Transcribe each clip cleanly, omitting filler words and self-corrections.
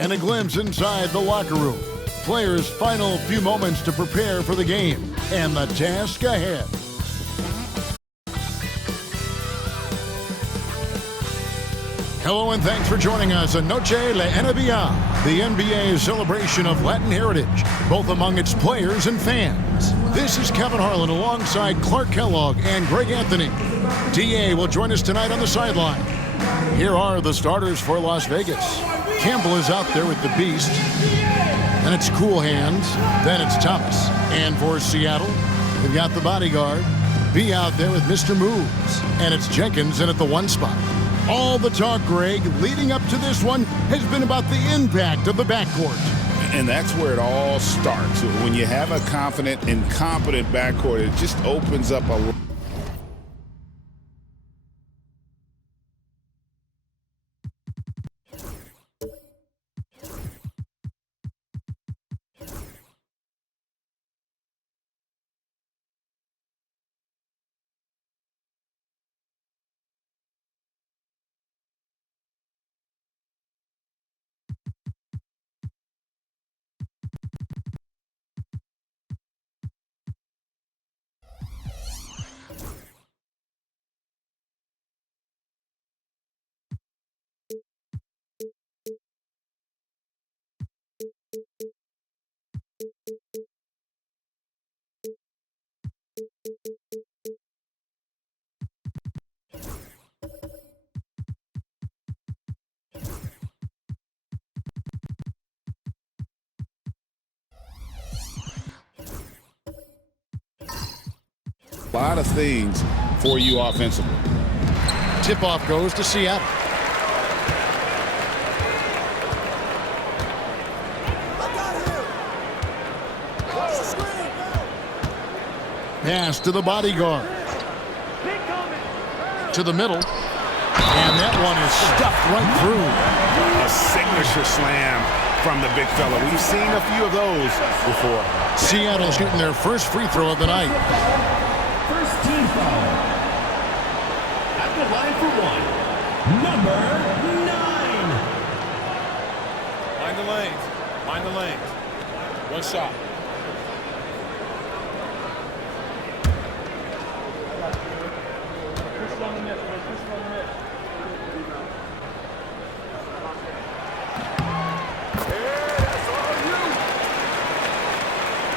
And a glimpse inside the locker room. Players' final few moments to prepare for the game and the task ahead. Hello and thanks for joining us on Noche La NBA, the NBA's celebration of Latin heritage, both among its players and fans. This is Kevin Harlan alongside Clark Kellogg and Greg Anthony. DA will join us tonight on the sideline. Here are the starters for Las Vegas. Campbell is out there with the Beast. Then it's Cool Hands. Then it's Thomas. And for Seattle, they've got the bodyguard. B out there with Mr. Moves. And it's Jenkins in at the 1 spot. All the talk, Greg, leading up to this one has been about the impact of the backcourt. And that's where it all starts. When you have a confident and competent backcourt, it just opens up a... A lot of things for you offensively. Tip-off goes to Seattle. Pass to the bodyguard. To the middle. And that one is stuffed right through. A signature slam from the big fella. We've seen a few of those before. Seattle shooting their first free throw of the night. First team foul. At the line for one, number 9. Mind the lanes. Mind the lanes. One shot.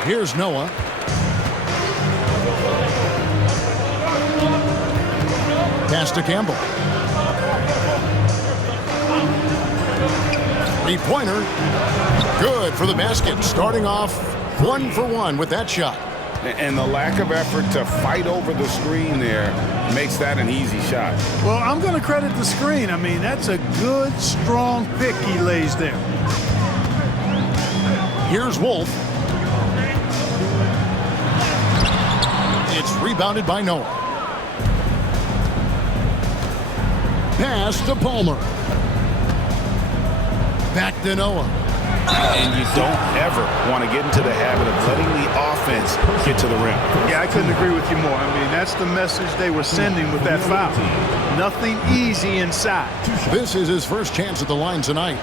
Here's Noah. Pass to Campbell. Three-pointer. Good for the basket. Starting off 1 for 1 with that shot. And the lack of effort to fight over the screen there makes that an easy shot. Well, I'm going to credit the screen. I mean, that's a good, strong pick he lays there. Here's Wolf. It's rebounded by Noah. Pass to Palmer. Back to Noah. And you don't ever want to get into the habit of letting the offense get to the rim. Yeah, I couldn't agree with you more. I mean, that's the message they were sending with that foul. Nothing easy inside. This is his first chance at the line tonight.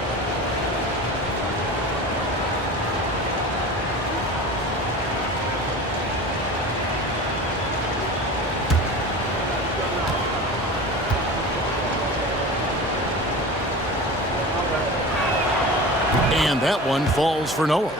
And that one falls for Noah.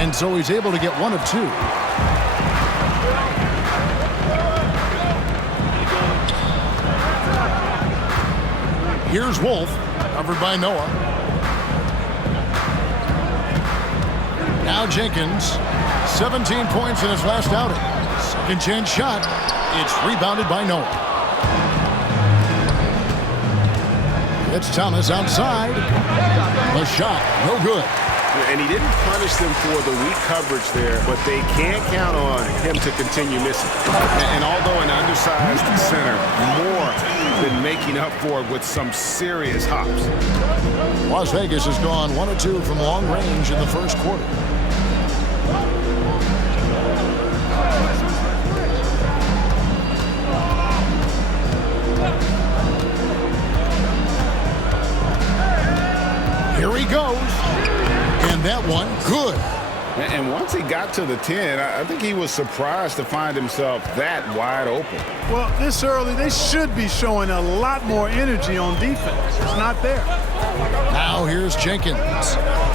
And so he's able to get 1 of 2. Here's Wolf, covered by Noah. Now Jenkins, 17 points in his last outing. Second chance shot. It's rebounded by Noah. It's Thomas outside. The shot, no good. And he didn't punish them for the weak coverage there, but they can't count on him to continue missing. And although an undersized center, more than making up for it with some serious hops. Las Vegas has gone 1 of 2 from long range in the first quarter. Here he goes. And that one, good. And once he got to the 10, I think he was surprised to find himself that wide open. Well, this early, they should be showing a lot more energy on defense. It's not there. Now here's Jenkins.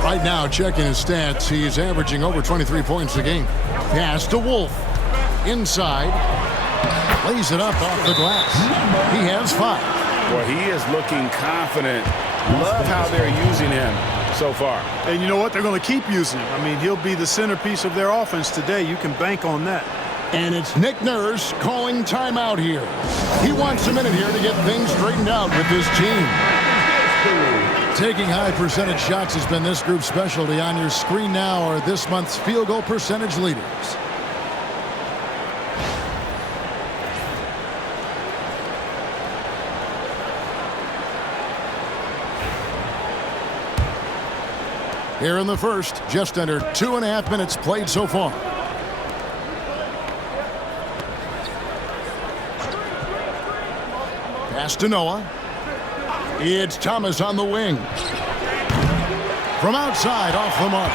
Right now, checking his stats, he's averaging over 23 points a game. Pass to Wolf. Inside. Lays it up off the glass. He has 5. Well, he is looking confident. Love how they're using him so far. And you know what? They're going to keep using him. I mean, he'll be the centerpiece of their offense today. You can bank on that. And it's Nick Nurse calling timeout here. He wants a minute here to get things straightened out with his team. Taking high percentage shots has been this group's specialty. On your screen now are this month's field goal percentage leaders. Here in the first, just under 2.5 minutes played so far. Pass to Noah. It's Thomas on the wing. From outside, off the mark.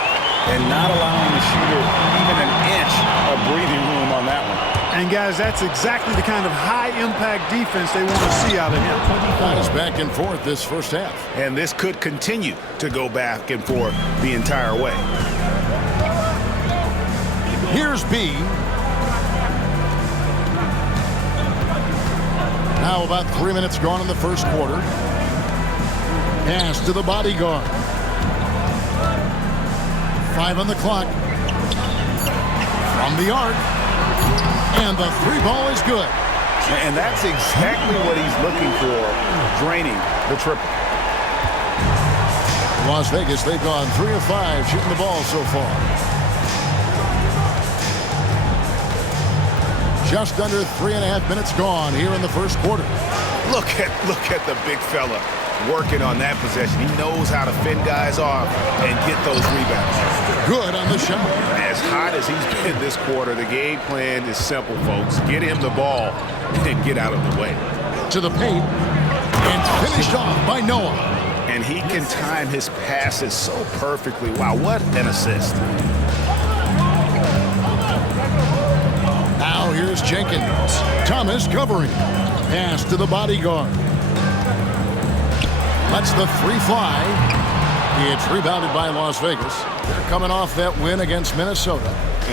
And not allowing the shooter even an inch of breathing room on that one. And, guys, that's exactly the kind of high-impact defense they want to see out of him. Guys back and forth this first half. And this could continue to go back and forth the entire way. Here's B. Now about 3 minutes gone in the first quarter. Pass to the bodyguard. 5 on the clock. From the arc. And the 3-ball is good. And that's exactly what he's looking for, draining the triple. Las Vegas, they've gone 3 of 5 shooting the ball so far. Just under 3.5 minutes gone here in the first quarter. Look at the big fella working on that possession. He knows how to fend guys off and get those rebounds. Good on the shot. As hot as he's been this quarter, the game plan is simple, folks. Get him the ball and get out of the way. To the paint. And finished off by Noah. And he can time his passes so perfectly. Wow, what an assist. Now here's Jenkins. Thomas covering. Pass to the bodyguard. Lets the 3 fly. It's rebounded by Las Vegas. They're coming off that win against Minnesota.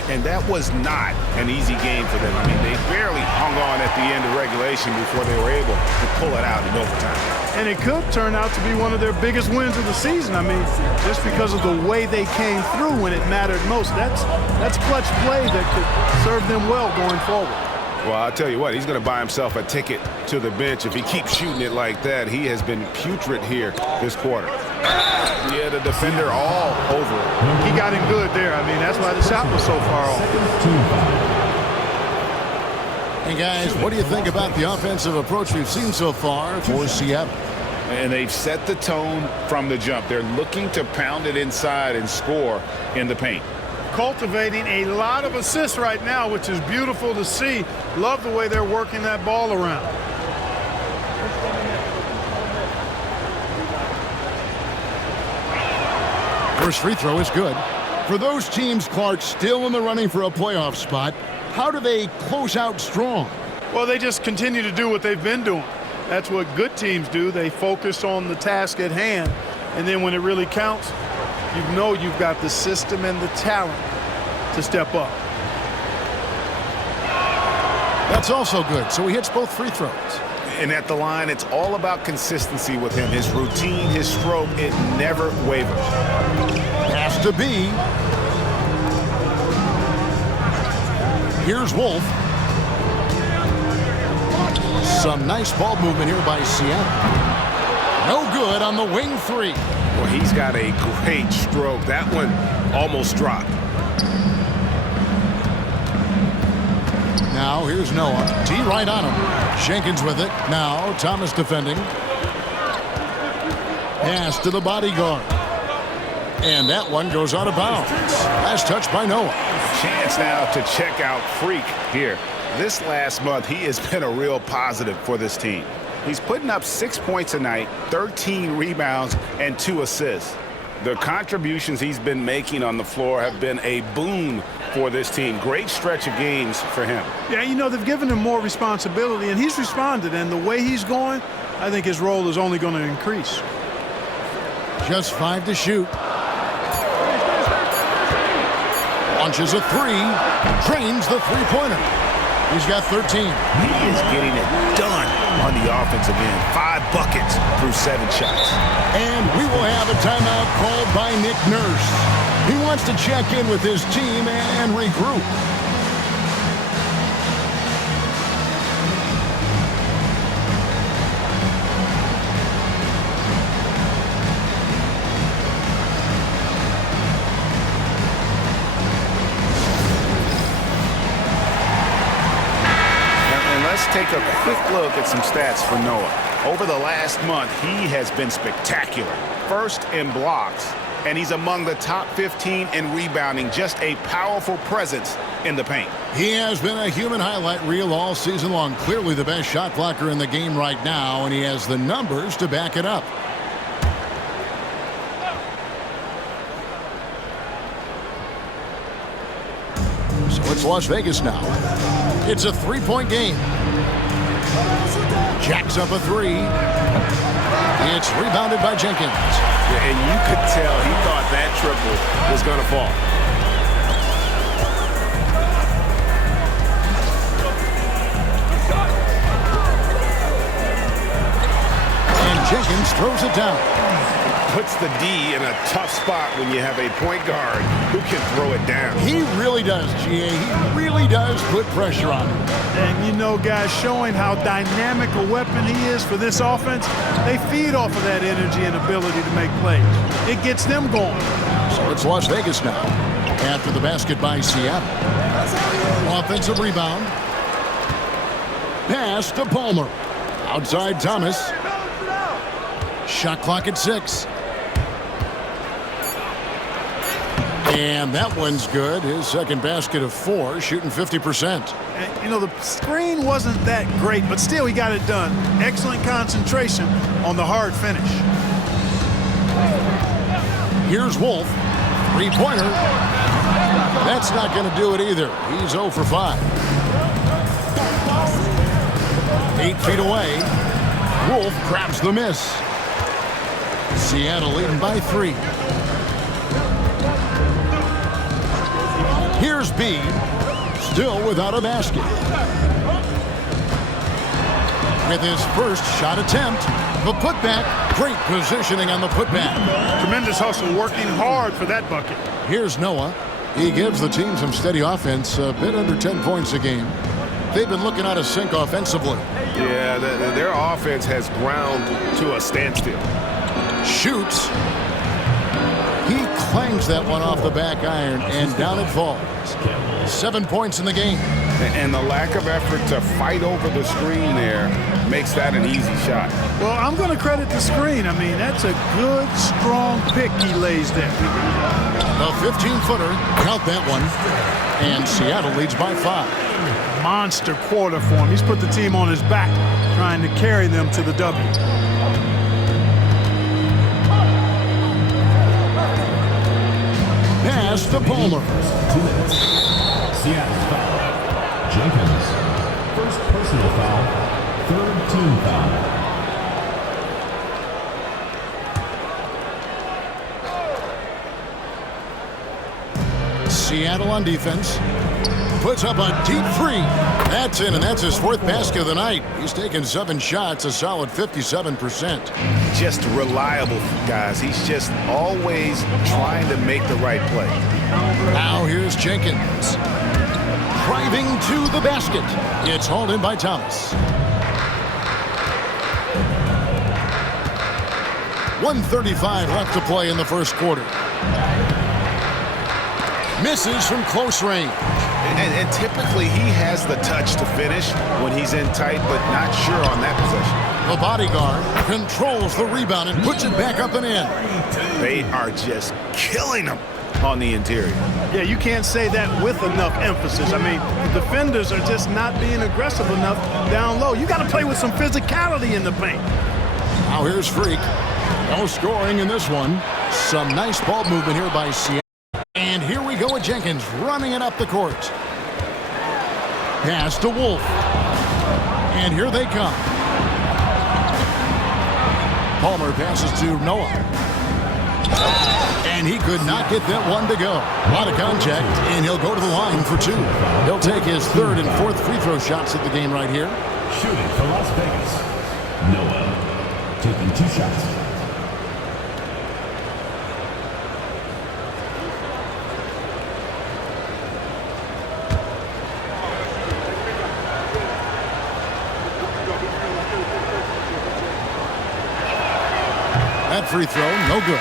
And that was not an easy game for them. I mean, they barely hung on at the end of regulation before they were able to pull it out in overtime. And it could turn out to be one of their biggest wins of the season. I mean, just because of the way they came through when it mattered most. That's clutch play that could serve them well going forward. Well, I'll tell you what, he's going to buy himself a ticket to the bench if he keeps shooting it like that. He has been putrid here this quarter. Yeah, the defender all over it. He got him good there. I mean, that's why the shot was so far off. Hey, guys, what do you think about the offensive approach we've seen so far for Seattle? And they've set the tone from the jump. They're looking to pound it inside and score in the paint. Cultivating a lot of assists right now, which is beautiful to see. Love the way they're working that ball around. First free throw is good. For those teams, Clark, still in the running for a playoff spot, how do they close out strong? Well, they just continue to do what they've been doing. That's what good teams do. They focus on the task at hand, and then when it really counts, you know you've got the system and the talent to step up. That's also good. So he hits both free throws. And at the line, it's all about consistency with him. His routine, his stroke, it never wavers. Pass to B. Here's Wolf. Some nice ball movement here by Seattle. No good on the wing 3. Well, he's got a great stroke. That one almost dropped. Now here's Noah. T right on him. Jenkins with it. Now Thomas defending. Pass to the bodyguard. And that one goes out of bounds. Last touch by Noah. Chance now to check out Freak here. This last month, he has been a real positive for this team. He's putting up 6 points a night, 13 rebounds, and 2 assists. The contributions he's been making on the floor have been a boon for this team. Great stretch of games for him. Yeah, you know, they've given him more responsibility, and he's responded. And the way he's going, I think his role is only going to increase. Just 5 to shoot. Launches a 3. Drains the three-pointer. He's got 13. He is getting it done on the offensive end. 5 buckets through 7 shots. And we will have a timeout called by Nick Nurse. He wants to check in with his team and regroup. Take a quick look at some stats for Noah. Over the last month, he has been spectacular. First in blocks, and he's among the top 15 in rebounding. Just a powerful presence in the paint. He has been a human highlight reel all season long. Clearly the best shot blocker in the game right now, and he has the numbers to back it up. So it's Las Vegas now. It's a 3-point game. Jacks up a 3. It's rebounded by Jenkins. Yeah, and you could tell he thought that triple was going to fall. And Jenkins throws it down. Puts the D in a tough spot when you have a point guard who can throw it down. He really does, GA. He really does put pressure on him. And, you know, guys, showing how dynamic a weapon he is for this offense, they feed off of that energy and ability to make plays. It gets them going. So it's Las Vegas now. After the basket by Seattle. Offensive rebound. Pass to Palmer. Outside Thomas. Shot clock at 6. And that one's good. His second basket of 4, shooting 50%. And, you know, the screen wasn't that great, but still he got it done. Excellent concentration on the hard finish. Here's Wolf. 3-pointer. That's not going to do it either. He's 0 for 5. 8 feet away. Wolf grabs the miss. Seattle leading by 3. Here's Bede, still without a basket. With his first shot attempt, the putback, great positioning on the putback. Tremendous hustle, working hard for that bucket. Here's Noah. He gives the team some steady offense, a bit under 10 points a game. They've been looking out of sync offensively. Yeah, their offense has ground to a standstill. Shoots. He clangs that one off the back iron, and down it falls. 7 points in the game. And the lack of effort to fight over the screen there makes that an easy shot. Well, I'm going to credit the screen. I mean, that's a good, strong pick he lays there. A 15-footer. Count that one. And Seattle leads by 5. Monster quarter for him. He's put the team on his back, trying to carry them to the W. Pass to Palmer. 2 minutes. Seattle's foul. Jenkins. First personal foul. Third team foul. Seattle on defense. Puts up a deep 3. That's in, and that's his 4th basket of the night. He's taken 7 shots, a solid 57%. Just reliable, guys. He's just always trying to make the right play. Now here's Jenkins. Driving to the basket. It's hauled in by Thomas. 1:35 left to play in the first quarter. Misses from close range. And typically he has the touch to finish when he's in tight, but not sure on that possession. The bodyguard controls the rebound and puts it back up and in. They are just killing him on the interior. Yeah, you can't say that with enough emphasis. I mean, the defenders are just not being aggressive enough down low. You got to play with some physicality in the paint. Now here's Freak. No scoring in this one. Some nice ball movement here by Seattle. And here we go with Jenkins running it up the court. Pass to Wolf. And here they come. Palmer passes to Noah. And he could not get that one to go. A lot of contact, and he'll go to the line for two. He'll take his third and fourth free throw shots at the game right here. Shooting for Las Vegas, Noah, taking 2 shots. That free throw, no good.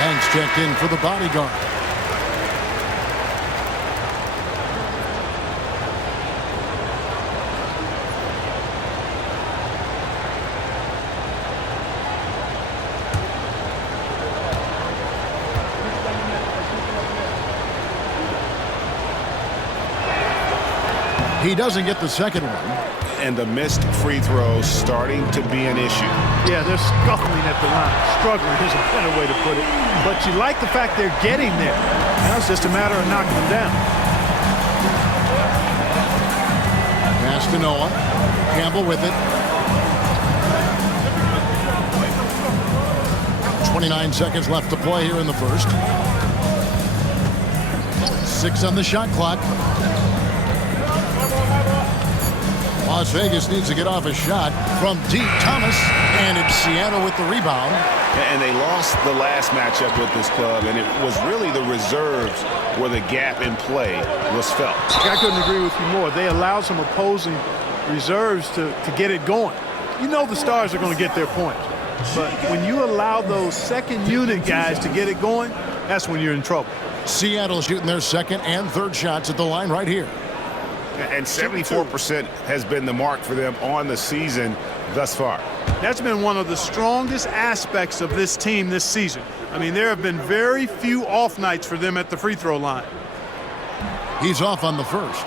Banks checked in for the bodyguard. He doesn't get the second one. And the missed free throws starting to be an issue. Yeah, they're scuffling at the line. Struggling is a better way to put it. But you like the fact they're getting there. Now it's just a matter of knocking them down. Pass to Noah. Campbell with it. 29 seconds left to play here in the first. 6 on the shot clock. Las Vegas needs to get off a shot from deep. Thomas, and it's Seattle with the rebound. And they lost the last matchup with this club, and it was really the reserves where the gap in play was felt. I couldn't agree with you more. They allow some opposing reserves to get it going. You know the stars are going to get their points. But when you allow those second unit guys to get it going, that's when you're in trouble. Seattle shooting their second and third shots at the line right here. And 74% has been the mark for them on the season thus far. That's been one of the strongest aspects of this team this season. I mean, there have been very few off nights for them at the free throw line. He's off on the first.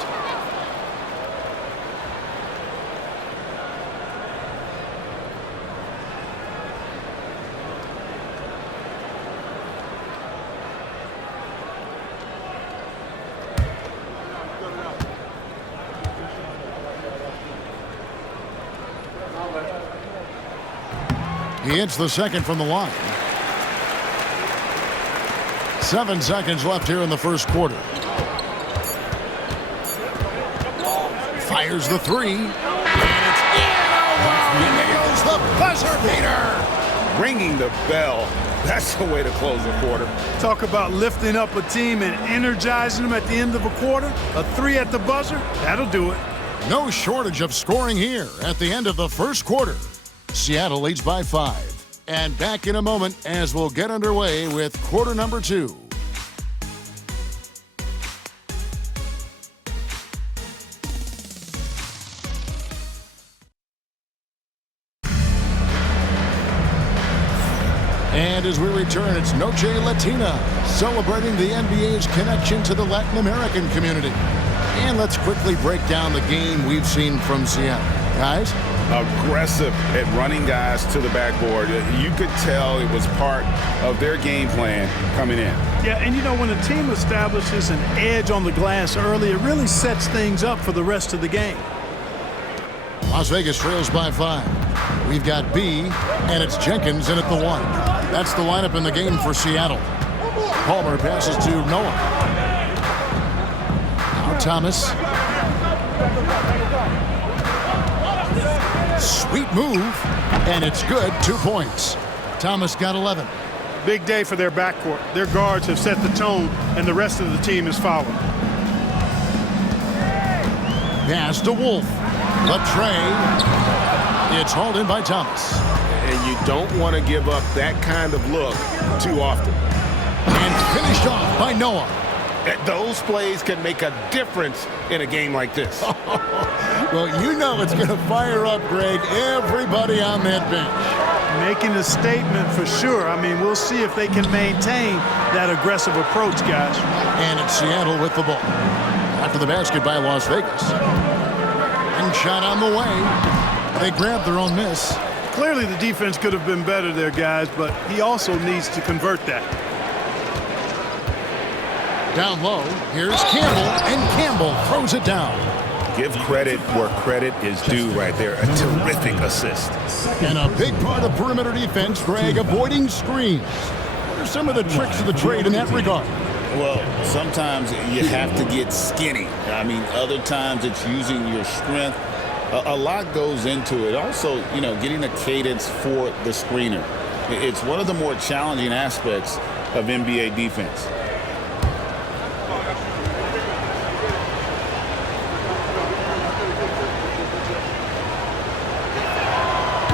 He hits the second from the line. 7 seconds left here in the first quarter. Fires the three. And it's in. He nails the buzzer beater. Ringing the bell. That's the way to close the quarter. Talk about lifting up a team and energizing them at the end of a quarter. A 3 at the buzzer, that'll do it. No shortage of scoring here at the end of the first quarter. Seattle leads by 5. And back in a moment as we'll get underway with quarter number 2. And as we return, it's Noche Latina, celebrating the NBA's connection to the Latin American community. And let's quickly break down the game we've seen from Seattle. Guys? Aggressive at running guys to the backboard. You could tell it was part of their game plan coming in. Yeah, and you know, when a team establishes an edge on the glass early, it really sets things up for the rest of the game. Las Vegas trails by 5. We've got B, and it's Jenkins in at the 1. That's the lineup in the game for Seattle. Palmer passes to Noah. Now Thomas. Sweet move, and it's good. 2 points. Thomas got 11. Big day for their backcourt. Their guards have set the tone, and the rest of the team is following. Pass to Wolf. The tray. It's hauled in by Thomas. and you don't want to give up that kind of look too often. And finished off by Noah. Those plays can make a difference in a game like this. Well, you know it's going to fire up, Greg, everybody on that bench. Making a statement for sure. I mean, we'll see if they can maintain that aggressive approach, guys. And it's Seattle with the ball. After the basket by Las Vegas. And shot on the way. They grabbed their own miss. Clearly the defense could have been better there, guys, but he also needs to convert that. Down low, here's Campbell, and Campbell throws it down. Give credit where credit is due right there. A terrific assist. And a big part of perimeter defense, Greg, avoiding screens. What are some of the tricks of the trade in that regard? Well, sometimes you have to get skinny. I mean, other times it's using your strength. A lot goes into it. Also, you know, getting a cadence for the screener. It's one of the more challenging aspects of NBA defense.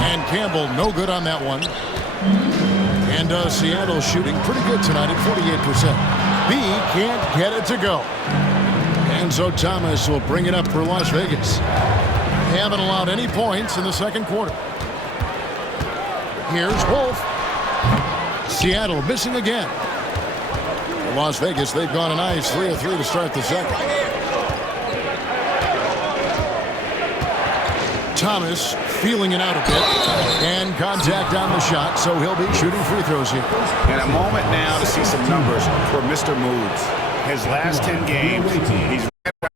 And Campbell, no good on that one. And Seattle shooting pretty good tonight at 48%. B can't get it to go. And so Thomas will bring it up for Las Vegas. They haven't allowed any points in the second quarter. Here's Wolf. Seattle missing again. Las Vegas, they've gone a nice 3 of 3 to start the second. Thomas feeling it out a bit. And contact on the shot, so he'll be shooting free throws here. And a moment now to see some numbers for Mr. Moves. His last 10 games, he's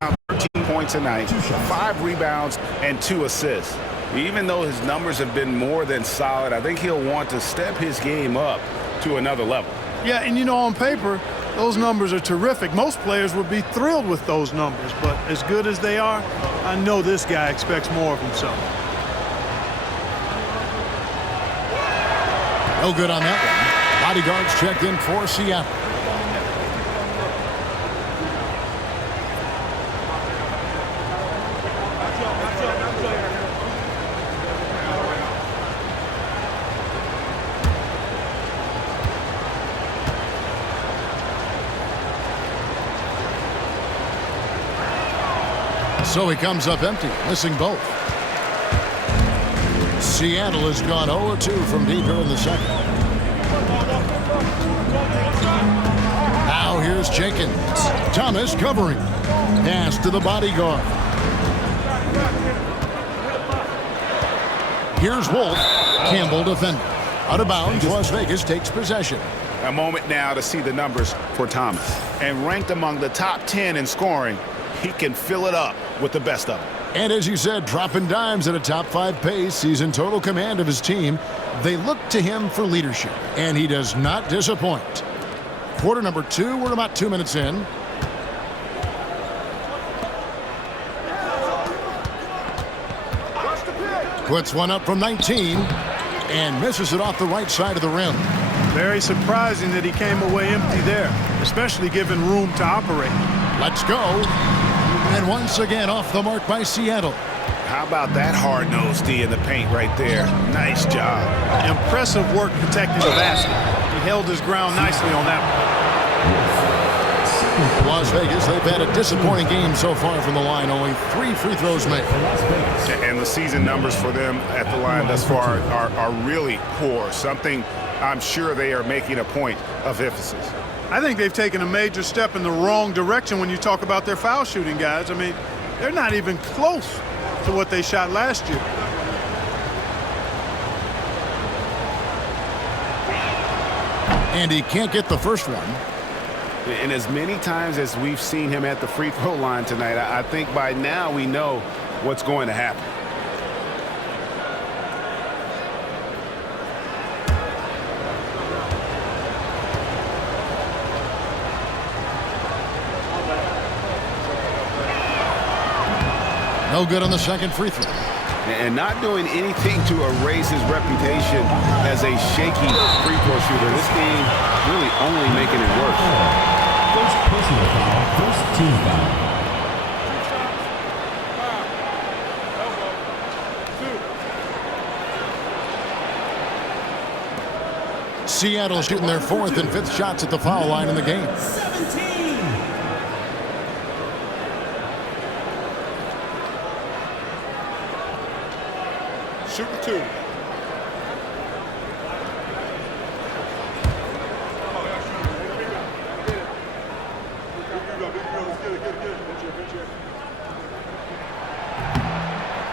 around 13 points a night, 5 rebounds, and 2 assists. Even though his numbers have been more than solid, I think he'll want to step his game up to another level. Yeah, and you know, on paper, those numbers are terrific. Most players would be thrilled with those numbers, but as good as they are, I know this guy expects more of himself. No good on that one. Bodyguards checked in for Seattle. So he comes up empty, missing both. Seattle has gone 0-2 from deep here in the second. Now here's Jenkins. Thomas covering. Pass to the bodyguard. Here's Wolf. Campbell defending. Out of bounds, Las Vegas takes possession. A moment now to see the numbers for Thomas. And ranked among the top 10 in scoring, he can fill it up with the best of them. And as you said, dropping dimes at a top 5 pace. He's in total command of his team. They look to him for leadership, and he does not disappoint. Quarter number 2, we're about 2 minutes in. Puts one up from 19 and misses it off the right side of the rim. Very surprising that he came away empty there, especially given room to operate. Let's go. And once again off the mark by Seattle. How about that hard-nosed D in the paint right there? Nice job. Impressive work protecting the basket. He held his ground nicely on that one. Las Vegas, they've had a disappointing game so far from the line. Only 3 free throws made. And the season numbers for them at the line thus far are really poor. Something I'm sure they are making a point of emphasis. I think they've taken a major step in the wrong direction when you talk about their foul shooting, guys. I mean, they're not even close to what they shot last year. And he can't get the first one. And as many times as we've seen him at the free throw line tonight, I think by now we know what's going to happen. No good on the second free throw. And not doing anything to erase his reputation as a shaky free throw shooter. This game really only making it worse. First personal foul, first team foul. Seattle shooting their 4th and 5th shots at the foul line in the game. 17. Shoot the 2.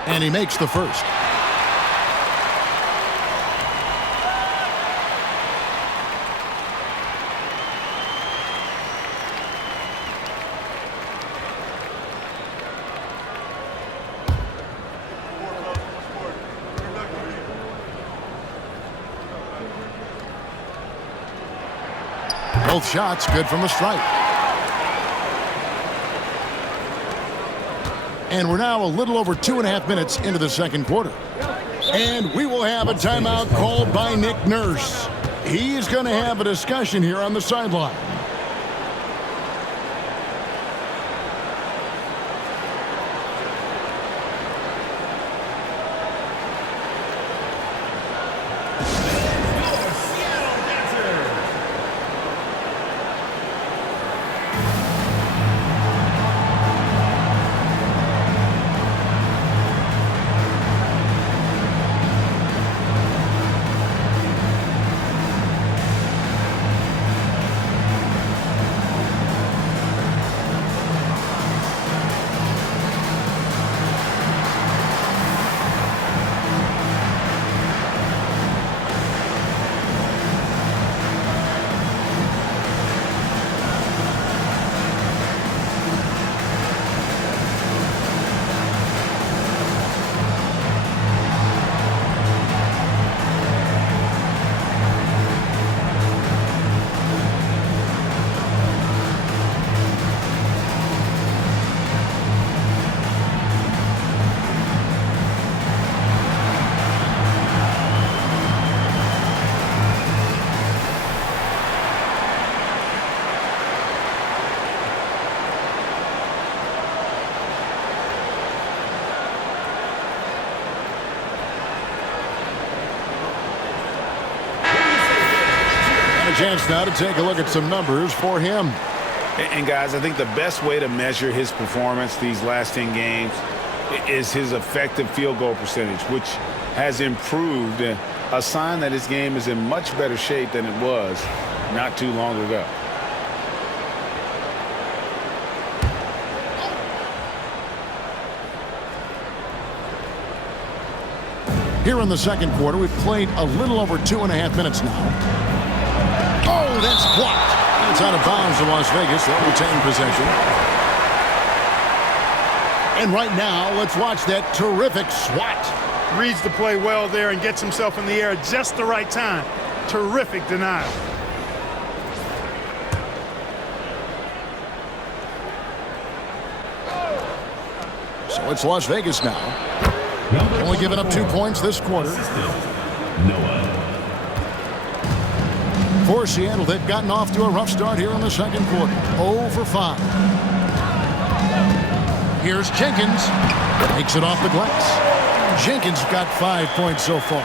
And he makes the first. Both shots good from the stripe. And we're now a little over 2.5 minutes into the second quarter. And we will have a timeout called by Nick Nurse. He's going to have a discussion here on the sideline. Chance now to take a look at some numbers for him. And guys, I think the best way to measure his performance these last 10 games is his effective field goal percentage, which has improved, a sign that his game is in much better shape than it was not too long ago. Here in the second quarter, we've played a little over 2.5 minutes now. Oh, that's blocked. And it's out of bounds to Las Vegas. They'll retain possession. And right now, let's watch that terrific swat. Reads the play well there and gets himself in the air at just the right time. Terrific denial. So it's Las Vegas now. Only giving up 2 points this quarter. Noah. For Seattle, they've gotten off to a rough start here in the second quarter. 0 for 5. Here's Jenkins. Takes it off the glass. Jenkins got 5 points so far.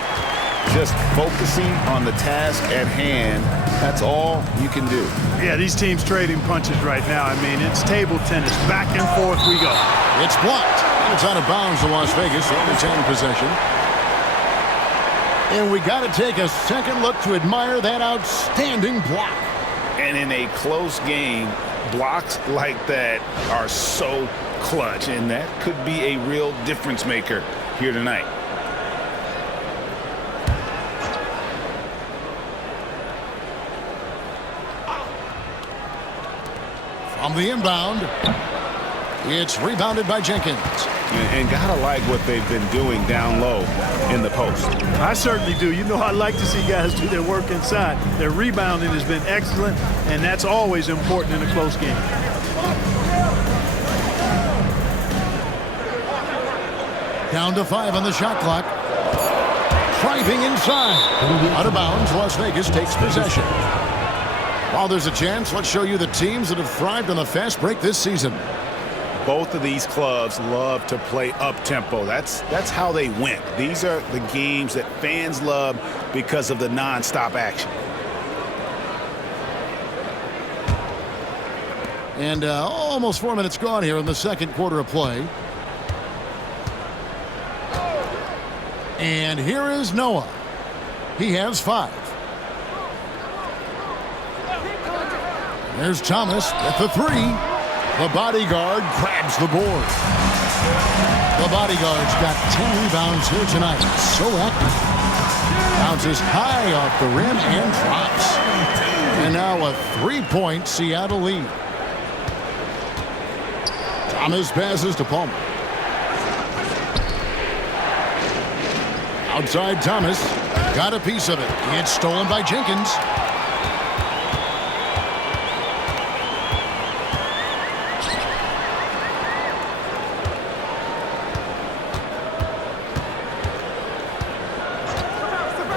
Just focusing on the task at hand, that's all you can do. Yeah, these teams trading punches right now. I mean, it's table tennis. Back and forth we go. It's blocked. And it's out of bounds to Las Vegas. They'll retain possession. And we got to take a second look to admire that outstanding block. And in a close game, blocks like that are so clutch, and that could be a real difference maker here tonight. From the inbound, it's rebounded by Jenkins. And gotta like what they've been doing down low in the post. I certainly do. You know, I like to see guys do their work inside. Their rebounding has been excellent, and that's always important in a close game. Down to 5 on the shot clock. Driving inside. Out of bounds, Las Vegas takes possession. While there's a chance, let's show you the teams that have thrived on the fast break this season. Both of these clubs love to play up-tempo. That's how they win. These are the games that fans love because of the non-stop action. And almost 4 minutes gone here in the second quarter of play. And here is Noah. He has 5. There's Thomas with the 3. The bodyguard grabs the board. The bodyguard's got 10 rebounds here tonight. So active. Bounces high off the rim and drops. And now a 3-point Seattle lead. Thomas passes to Palmer. Outside Thomas. Got a piece of it. It's stolen by Jenkins.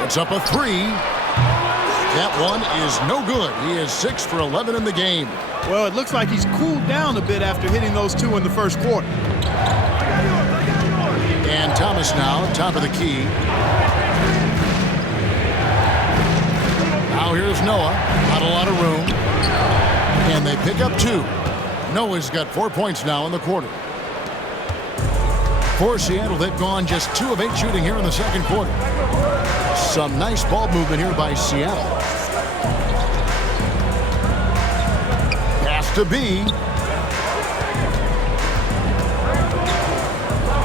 It's up a 3. That one is no good. He is 6 for 11 in the game. Well, it looks like he's cooled down a bit after hitting those 2 in the first quarter. And Thomas now, top of the key. Now here's Noah. Not a lot of room. And they pick up 2. Noah's got 4 points now in the quarter. For Seattle, they've gone just 2 of 8 shooting here in the second quarter. Some nice ball movement here by Seattle. Pass to B.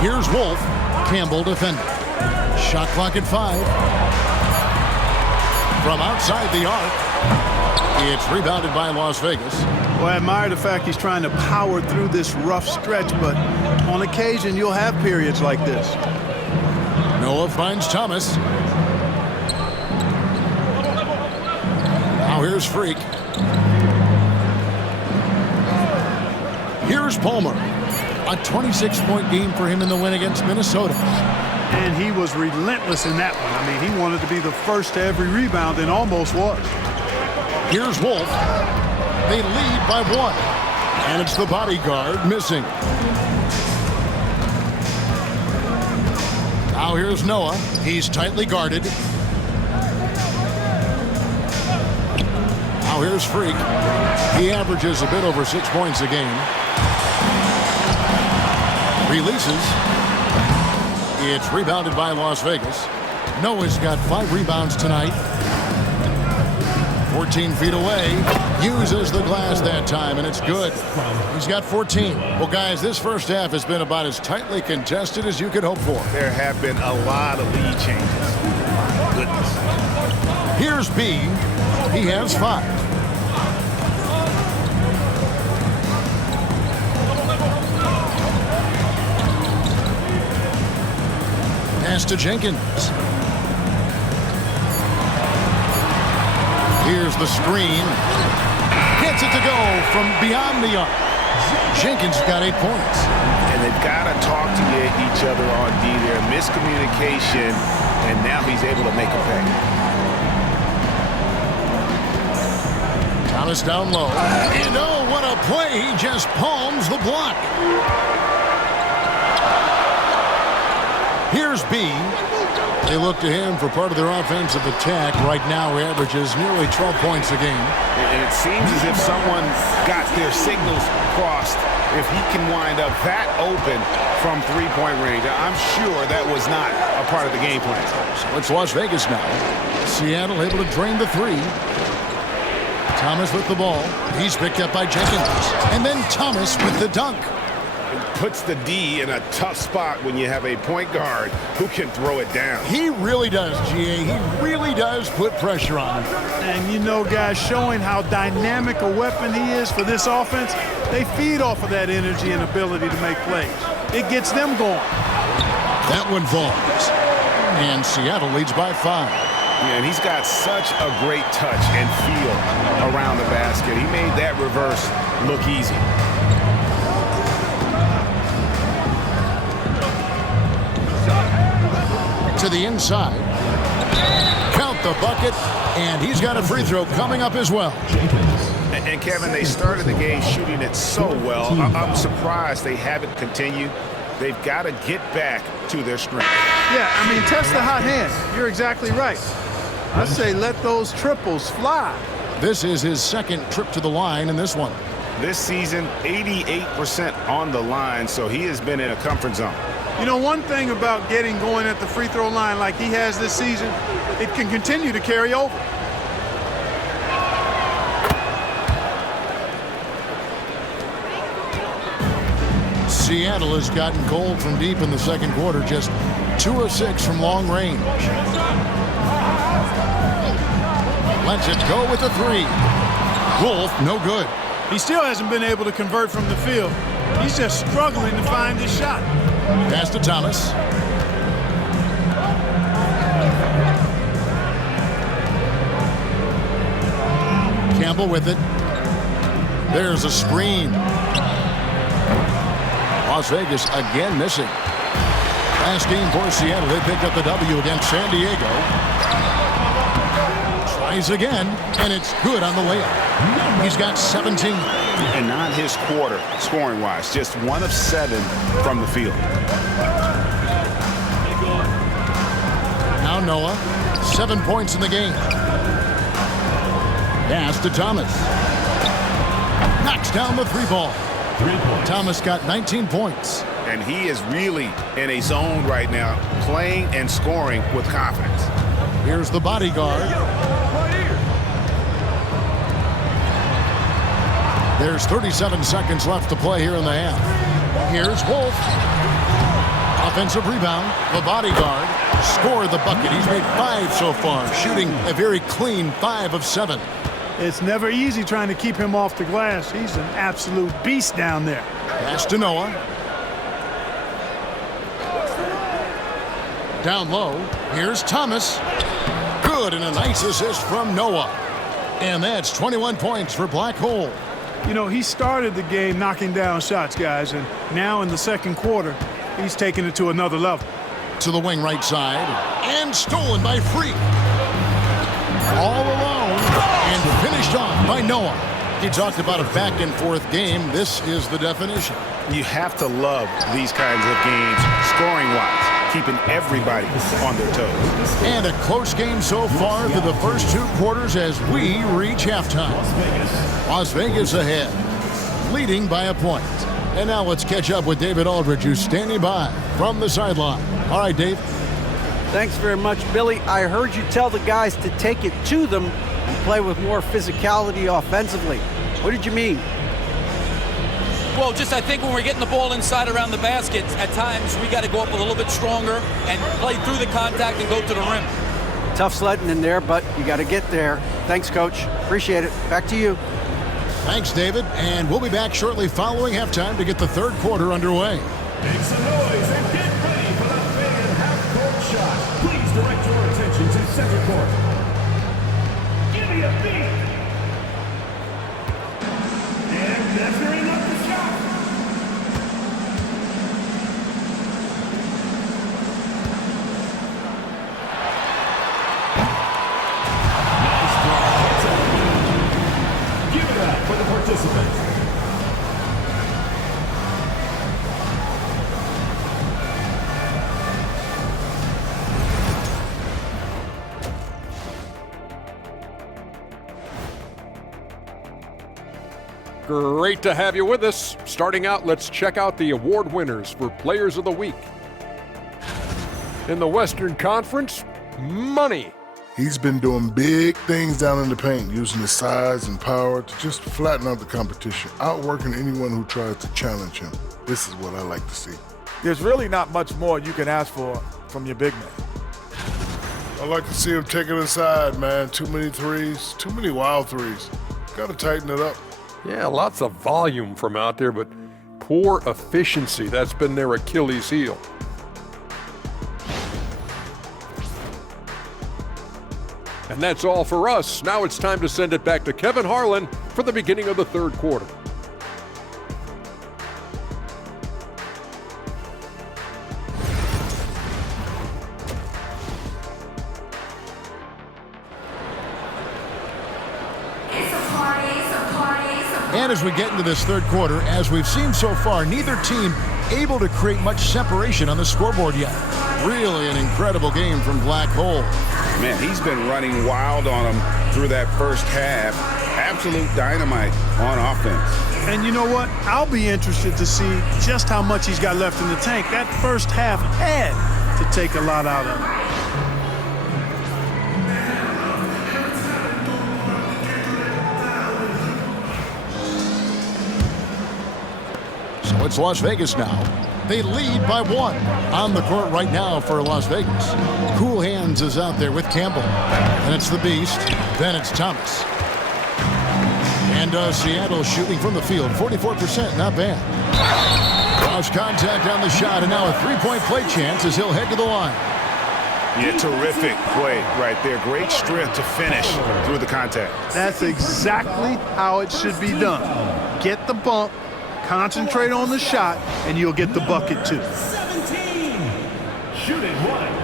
Here's Wolf. Campbell defending. Shot clock at 5. From outside the arc. It's rebounded by Las Vegas. Well, I admire the fact he's trying to power through this rough stretch, but on occasion you'll have periods like this. Noah finds Thomas. Now here's Freak. Here's Palmer. A 26-point game for him in the win against Minnesota. And he was relentless in that one. I mean, he wanted to be the first to every rebound and almost was. Here's Wolf. They lead by 1. And it's the bodyguard missing. Now here's Noah. He's tightly guarded. Now here's Freak. He averages a bit over 6 points a game. Releases. It's rebounded by Las Vegas. Noah's got 5 rebounds tonight. 14 feet away. Uses the glass that time, and it's good. He's got 14. Well, guys, this first half has been about as tightly contested as you could hope for. There have been a lot of lead changes. My goodness. Here's B. He has 5. Pass to Jenkins. Here's the screen. Gets it to go from beyond the arc. Jenkins got 8 points. And they've got to talk to each other on D there. Miscommunication, and now he's able to make a pay. Thomas down low. And oh, what a play. He just palms the block. Here's B. They look to him for part of their offensive attack. Right now, he averages nearly 12 points a game. And it seems as if someone got their signals crossed. If he can wind up that open from three-point range, I'm sure that was not a part of the game plan. So it's Las Vegas now. Seattle able to drain the 3. Thomas with the ball. He's picked up by Jenkins. And then Thomas with the dunk. Puts the D in a tough spot when you have a point guard who can throw it down. He really does, GA. He really does put pressure on him. And you know, guys, showing how dynamic a weapon he is for this offense, they feed off of that energy and ability to make plays. It gets them going. That one falls. And Seattle leads by 5. Yeah, and he's got such a great touch and feel around the basket. He made that reverse look easy. To the inside. Count the bucket, and he's got a free throw coming up as well. And Kevin, they started the game shooting it so well. I'm surprised they haven't continued. They've got to get back to their strength. Yeah, I mean, test the hot hand. You're exactly right. I say let those triples fly. This is his second trip to the line in this one. This season, 88% on the line, so he has been in a comfort zone. You know, one thing about getting going at the free throw line like he has this season, it can continue to carry over. Seattle has gotten cold from deep in the second quarter, just 2 of 6 from long range. Lets it go with the 3. Wolf, no good. He still hasn't been able to convert from the field. He's just struggling to find his shot. Pass to Thomas. Campbell with it. There's a screen. Las Vegas again missing. Last game for Seattle, they picked up the W against San Diego. Tries again, and it's good on the layup. He's got 17. And not his quarter, scoring-wise. Just 1 of 7 from the field. Now Noah, 7 points in the game. Pass to Thomas. Knocks down the 3 ball. Thomas got 19 points. And he is really in a zone right now, playing and scoring with confidence. Here's the bodyguard. There's 37 seconds left to play here in the half. Here's Wolf. Offensive rebound. The bodyguard scored the bucket. He's made 5 so far, shooting a very clean 5 of 7. It's never easy trying to keep him off the glass. He's an absolute beast down there. Pass to Noah. Down low. Here's Thomas. Good, and a nice assist from Noah. And that's 21 points for Black Hole. You know, he started the game knocking down shots, guys, and now in the second quarter, he's taking it to another level. To the wing right side, and stolen by Freak. All alone, and finished off by Noah. He talked about a back-and-forth game. This is the definition. You have to love these kinds of games, scoring-wise, keeping everybody on their toes. And a close game so far through the first 2 quarters as we reach halftime. Las Vegas ahead, leading by a point. And now let's catch up with David Aldridge, who's standing by from the sideline. All right, Dave. Thanks very much, Billy. I heard you tell the guys to take it to them and play with more physicality offensively. What did you mean? Well, just I think when we're getting the ball inside around the basket, at times we got to go up a little bit stronger and play through the contact and go to the rim. Tough sledding in there, but you got to get there. Thanks, Coach. Appreciate it. Back to you. Thanks, David. And we'll be back shortly following halftime to get the third quarter underway. Make some noise and get ready for the big half-court shot. Please direct your attention to center court. Give me a beat. And measuring up the shot. Nice draw. Give it up for the participants. Great to have you with us. Starting out, let's check out the award winners for Players of the Week. In the Western Conference, Money. He's been doing big things down in the paint, using his size and power to just flatten out the competition, outworking anyone who tries to challenge him. This is what I like to see. There's really not much more you can ask for from your big man. I like to see him take it inside, man. Too many threes, too many wild threes. Got to tighten it up. Yeah, lots of volume from out there, but poor efficiency. That's been their Achilles heel. And that's all for us. Now it's time to send it back to Kevin Harlan for the beginning of the third quarter. And as we get into this third quarter, as we've seen so far, neither team able to create much separation on the scoreboard yet. Really an incredible game from Black Hole. Man, he's been running wild on him through that first half. Absolute dynamite on offense. And you know what? I'll be interested to see just how much he's got left in the tank. That first half had to take a lot out of him. So it's Las Vegas now. They lead by 1. On the court right now for Las Vegas. Cool Hands is out there with Campbell. And it's the Beast. Then it's Thomas. And Seattle shooting from the field. 44%, not bad. Lost contact on the shot, and now a three-point play chance as he'll head to the line. Yeah, terrific play right there. Great strength to finish through the contact. That's exactly how it should be done. Get the bump, concentrate on the shot, and you'll get the bucket too. 17. Shooting 1.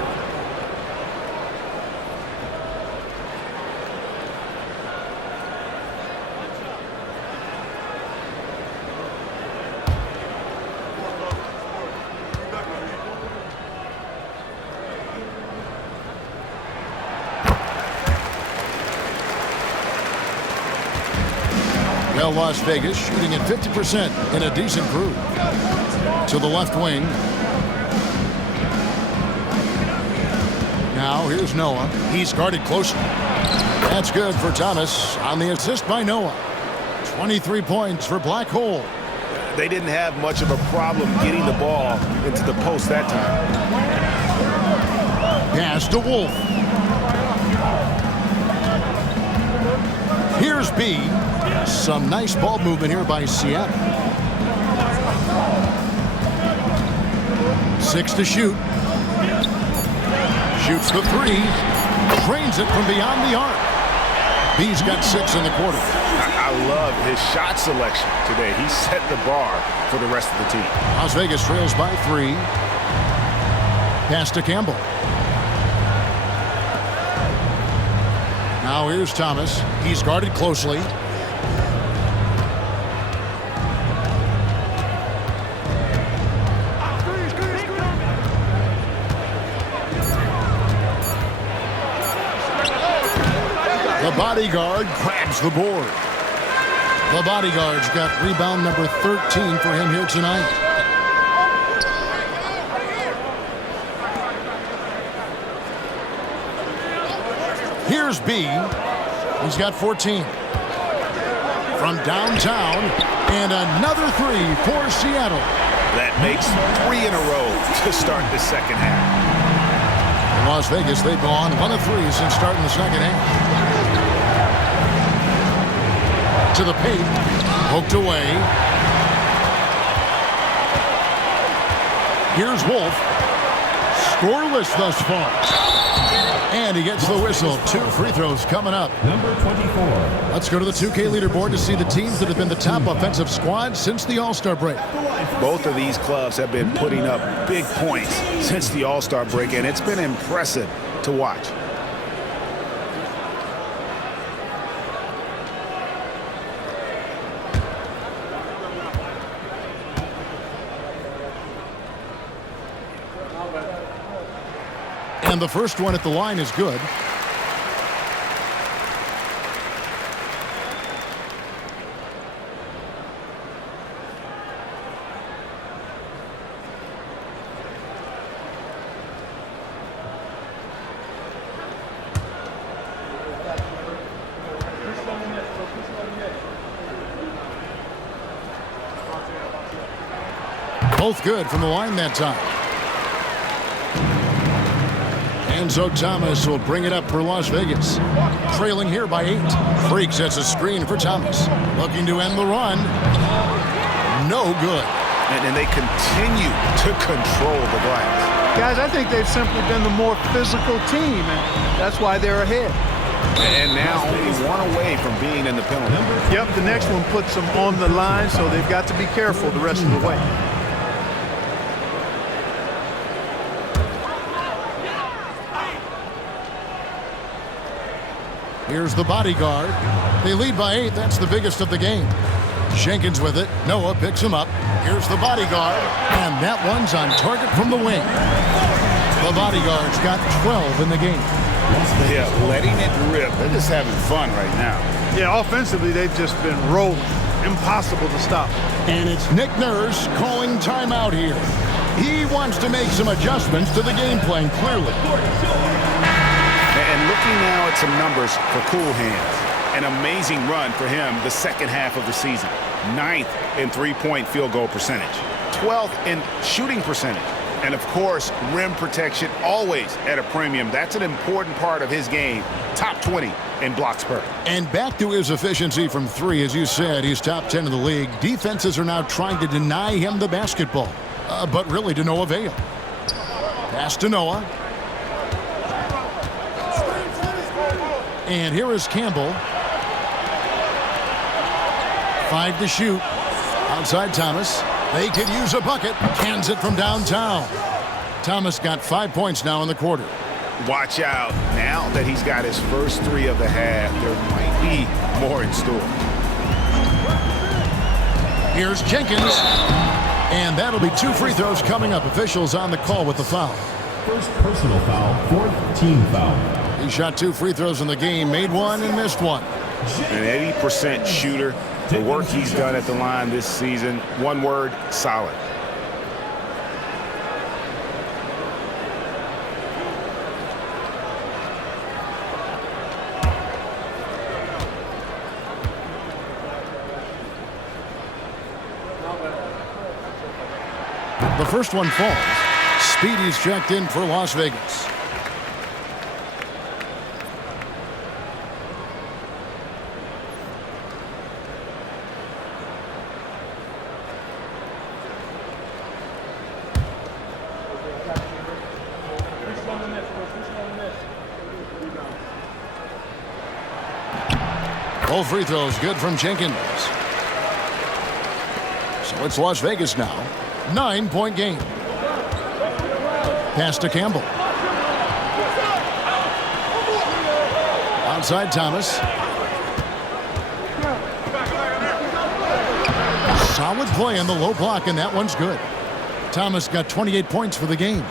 Well, Las Vegas shooting at 50% in a decent group. To the left wing. Now here's Noah. He's guarded closely. That's good for Thomas on the assist by Noah. 23 points for Black Hole. They didn't have much of a problem getting the ball into the post that time. Pass to Wolf. Here's B. Some nice ball movement here by Seattle. 6 to shoot. Shoots the 3. Drains it from beyond the arc. B's got 6 in the quarter. I love his shot selection today. He set the bar for the rest of the team. Las Vegas trails by 3. Pass to Campbell. Now here's Thomas. He's guarded closely. The bodyguard grabs the board. The bodyguard's got rebound number 13 for him here tonight. Here's B. He's got 14. From downtown, and another 3 for Seattle. That makes 3 in a row to start the second half. In Las Vegas, they've gone 1 of 3 since starting the second half. To the paint, poked away. Here's Wolf. Scoreless thus far. And he gets the whistle. 2 free throws coming up. Number 24. Let's go to the 2K leaderboard to see the teams that have been the top offensive squad since the All-Star break. Both of these clubs have been putting up big points since the All-Star break, and it's been impressive to watch. And the first one at the line is good. Both good from the line that time. And so Thomas will bring it up for Las Vegas. Trailing here by 8. Freak sets a screen for Thomas. Looking to end the run. No good. And they continue to control the glass. Guys, I think they've simply been the more physical team, and that's why they're ahead. And now only 1 away from being in the penalty. Yep, the next one puts them on the line, so they've got to be careful the rest of the way. Here's the bodyguard. They lead by 8. That's the biggest of the game. Jenkins with it. Noah picks him up. Here's the bodyguard. And that one's on target from the wing. The bodyguard's got 12 in the game. Yeah, letting it rip. They're just having fun right now. Yeah, offensively, they've just been rolling. Impossible to stop. And it's Nick Nurse calling timeout here. He wants to make some adjustments to the game plan, clearly. And looking now at some numbers for Cool Hands. An amazing run for him the second half of the season. 9th in three-point field goal percentage. 12th in shooting percentage. And, of course, rim protection always at a premium. That's an important part of his game. Top 20 in blocks per. And back to his efficiency from three. As you said, he's top 10 in the league. Defenses are now trying to deny him the basketball, but really to no avail. Pass to Noah. And here is Campbell. 5 to shoot. Outside Thomas. They could use a bucket. Cans it from downtown. Thomas got 5 points now in the quarter. Watch out. Now that he's got his first 3 of the half, there might be more in store. Here's Jenkins. And that'll be 2 free throws coming up. Officials on the call with the foul. First personal foul, 4th team foul. He shot 2 free throws in the game, made 1 and missed 1. An 80% shooter. The work he's done at the line this season, one word, solid. The first one falls. Speedy's checked in for Las Vegas. Both free throws good from Jenkins. So it's Las Vegas now. 9-point game. Pass to Campbell. Outside Thomas. Solid play on the low block, and that one's good. Thomas got 28 points for the game.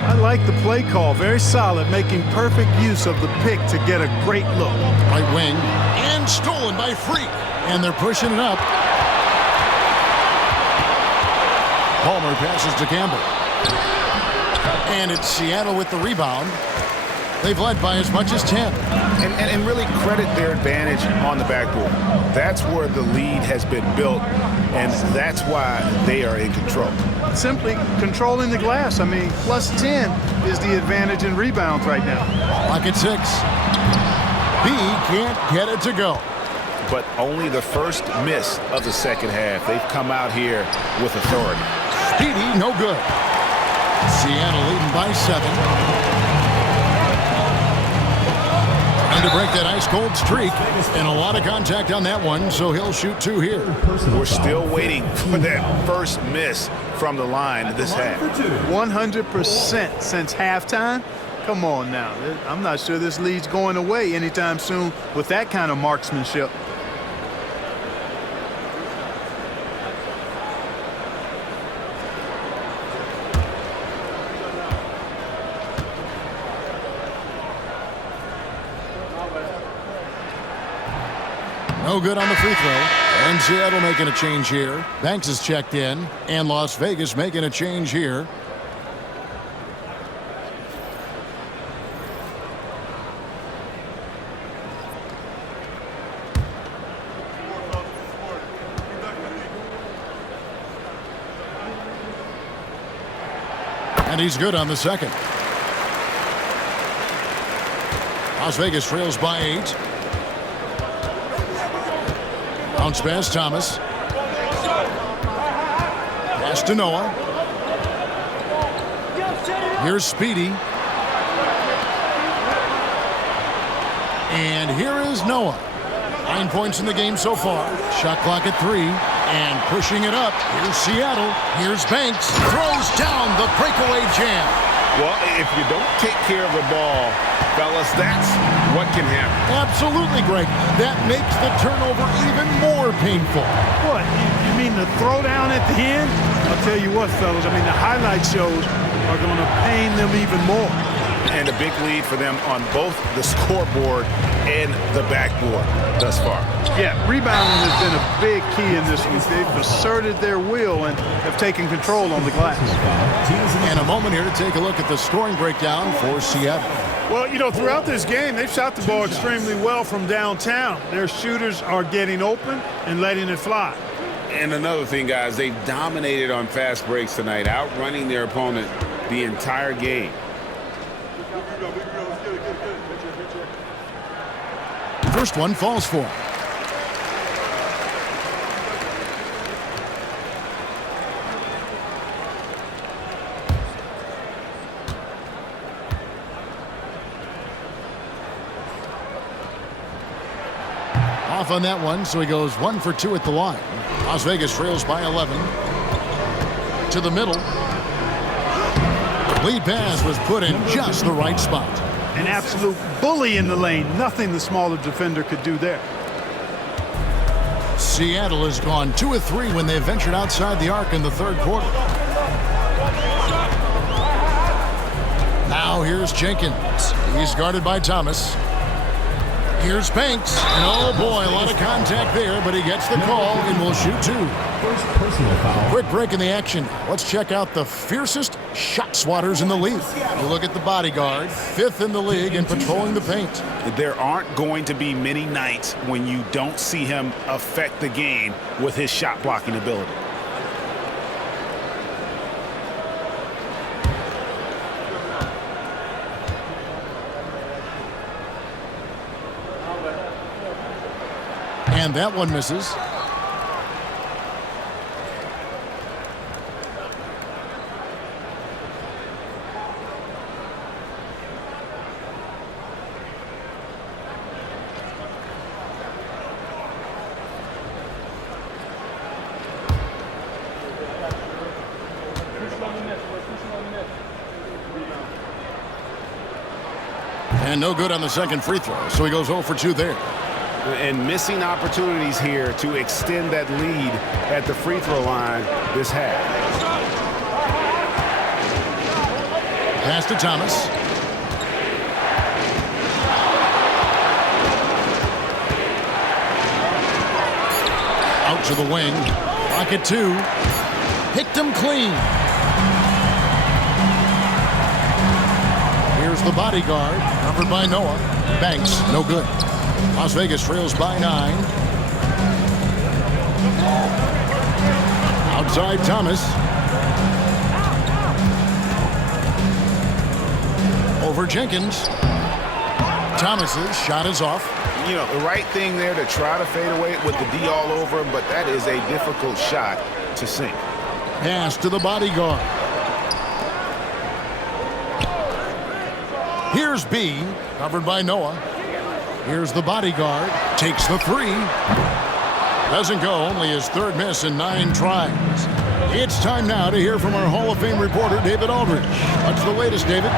I like the play call. Very solid, making perfect use of the pick to get a great look. Right wing, and stolen by Freak. And they're pushing it up. Palmer passes to Campbell. And it's Seattle with the rebound. They've led by as much as 10. And really credit their advantage on the backboard. That's where the lead has been built, and that's why they are in control. Simply controlling the glass. I mean, plus 10 is the advantage in rebounds right now. Lock at 6. B can't get it to go. But only the first miss of the second half. They've come out here with authority. Speedy, no good. Seattle leading by 7. Trying to break that ice-cold streak. And a lot of contact on that one, so he'll shoot 2 here. We're still waiting for that first miss from the line in this half. 100% since halftime. Come on now. I'm not sure this lead's going away anytime soon with that kind of marksmanship. No good on the free throw. And Seattle making a change here. Banks is checked in. And Las Vegas making a change here. And he's good on the second. Las Vegas trails by 8. Bounce pass, Thomas. Pass to Noah. Here's Speedy. And here is Noah. 9 points in the game so far. Shot clock at 3. And pushing it up. Here's Seattle. Here's Banks. Throws down the breakaway jam. Well, if you don't take care of the ball, fellas, that's what can happen. Absolutely, Greg. That makes the turnover even more painful. What? You mean the throwdown at the end? I'll tell you what, fellas. I mean, the highlight shows are going to pain them even more. And a big lead for them on both the scoreboard and the backboard thus far. Yeah, rebounding has been a big key in this one. They've asserted their will and have taken control on the glass. And a moment here to take a look at the scoring breakdown for Seattle. Well, you know, throughout this game, they've shot the ball extremely well from downtown. Their shooters are getting open and letting it fly. And another thing, guys, they've dominated on fast breaks tonight, outrunning their opponent the entire game. First one falls for him. Off on that one, so he goes 1 for 2 at the line. Las Vegas trails by 11. To the middle. Lead pass was put in just the right spot. An absolute bully in the lane. Nothing the smaller defender could do there. Seattle has gone 2 of 3 when they ventured outside the arc in the third quarter. Now here's Jenkins. He's guarded by Thomas. Here's Banks. And oh boy, a lot of contact there, but he gets the call and will shoot 2. First personal foul. Quick break in the action. Let's check out the fiercest shot swatters in the league. You look at the bodyguard, 5th in the league in patrolling the paint. There aren't going to be many nights when you don't see him affect the game with his shot blocking ability. And that one misses. And no good on the second free throw, so he goes 0 for 2 there. And missing opportunities here to extend that lead at the free throw line this half. Pass to Thomas. Out to the wing. Pocket 2. Picked him clean. Here's the bodyguard, covered by Noah. Banks, no good. Las Vegas trails by 9. Outside Thomas. Over Jenkins. Thomas's shot is off. You know, the right thing there to try to fade away with the D all over him, but that is a difficult shot to sink. Pass to the bodyguard. Here's B, covered by Noah. Here's the bodyguard. Takes the 3. Doesn't go, only his 3rd miss in 9 tries. It's time now to hear from our Hall of Fame reporter, David Aldridge. What's the latest, David?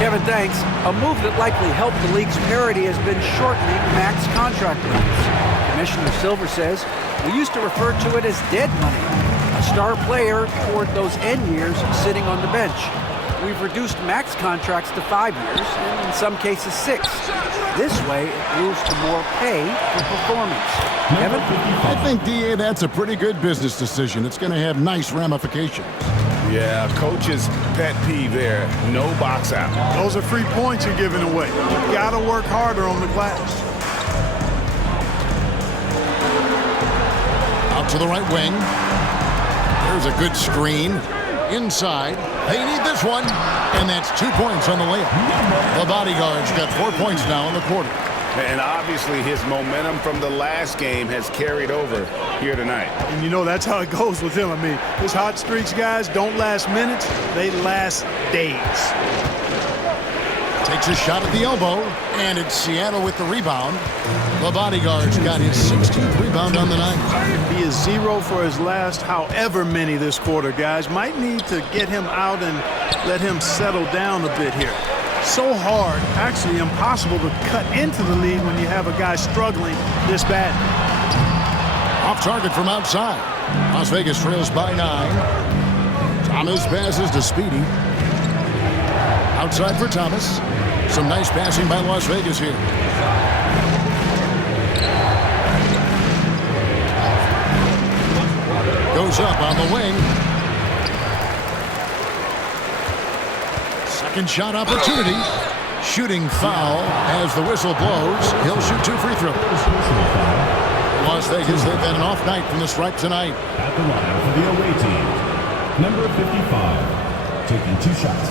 Kevin, thanks. A move that likely helped the league's parity has been shortening max contract limits. Commissioner Silver says we used to refer to it as dead money, a star player toward those end years sitting on the bench. We've reduced max contracts to 5 years, and in some cases 6. This way, it moves to more pay for performance. Kevin? I think, DA, that's a pretty good business decision. It's going to have nice ramifications. Yeah, coach's pet peeve there. No box out. Those are free points you're giving away. You got to work harder on the glass. Out to the right wing. There's a good screen. Inside. They need this one. And that's 2 points on the layup. The bodyguard's got 4 points now in the quarter. And obviously his momentum from the last game has carried over here tonight. And you know, that's how it goes with him. I mean, his hot streaks, guys, don't last minutes. They last days. Takes a shot at the elbow, and it's Seattle with the rebound. The bodyguard's got his 16th rebound on the night. He is 0 for his last however many this quarter, guys. Might need to get him out and let him settle down a bit here. So hard, actually impossible to cut into the lead when you have a guy struggling this bad. Off target from outside. Las Vegas trails by 9. Thomas passes to Speedy. Outside for Thomas. Some nice passing by Las Vegas here. Goes up on the wing. Second shot opportunity. Shooting foul as the whistle blows. He'll shoot 2 free throws. Las Vegas, they've had an off night from the stripe tonight. At the line for the away team, number 55, taking 2 shots.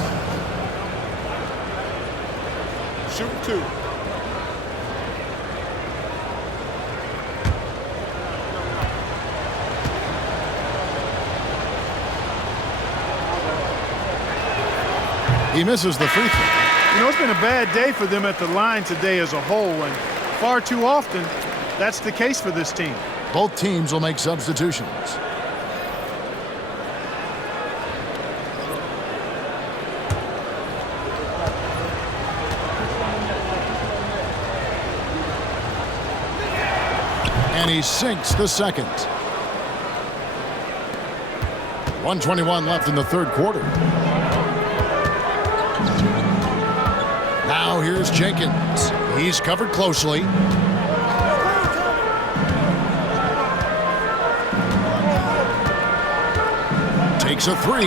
Shoot 2. He misses the free throw. You know, it's been a bad day for them at the line today as a whole, and far too often, that's the case for this team. Both teams will make substitutions. And he sinks the second. 1:21 left in the third quarter. Now here's Jenkins. He's covered closely. Takes a 3.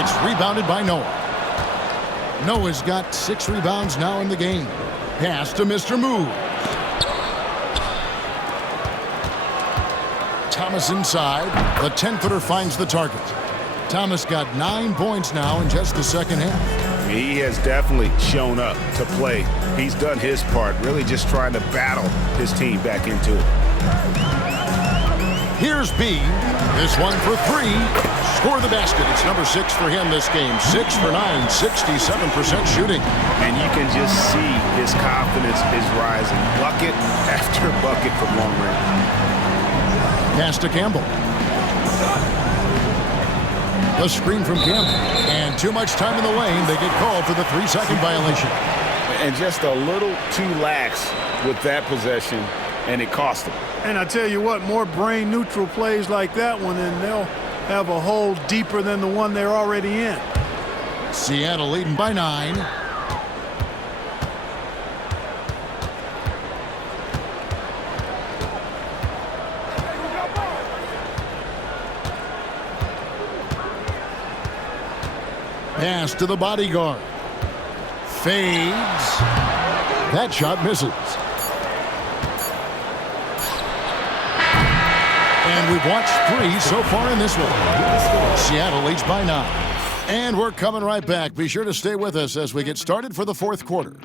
It's rebounded by Noah. Noah's got 6 rebounds now in the game. Pass to Mr. Move. Thomas inside. The 10-footer finds the target. Thomas got 9 points now in just the second half. He has definitely shown up to play. He's done his part, really just trying to battle his team back into it. Here's B. This one for 3. Score the basket. It's number 6 for him this game. 6 for 9, 67% shooting. And you can just see his confidence is rising. Bucket after bucket from long range. Pass to Campbell. The screen from Campbell. And too much time in the lane. They get called for the 3-second violation. And just a little too lax with that possession, and it cost them. And I tell you what, more brain-neutral plays like that one, and they'll have a hole deeper than the one they're already in. Seattle leading by 9. Pass to the bodyguard. Fades. That shot misses. And we've watched 3 so far in this one. Seattle leads by 9. And we're coming right back. Be sure to stay with us as we get started for the fourth quarter.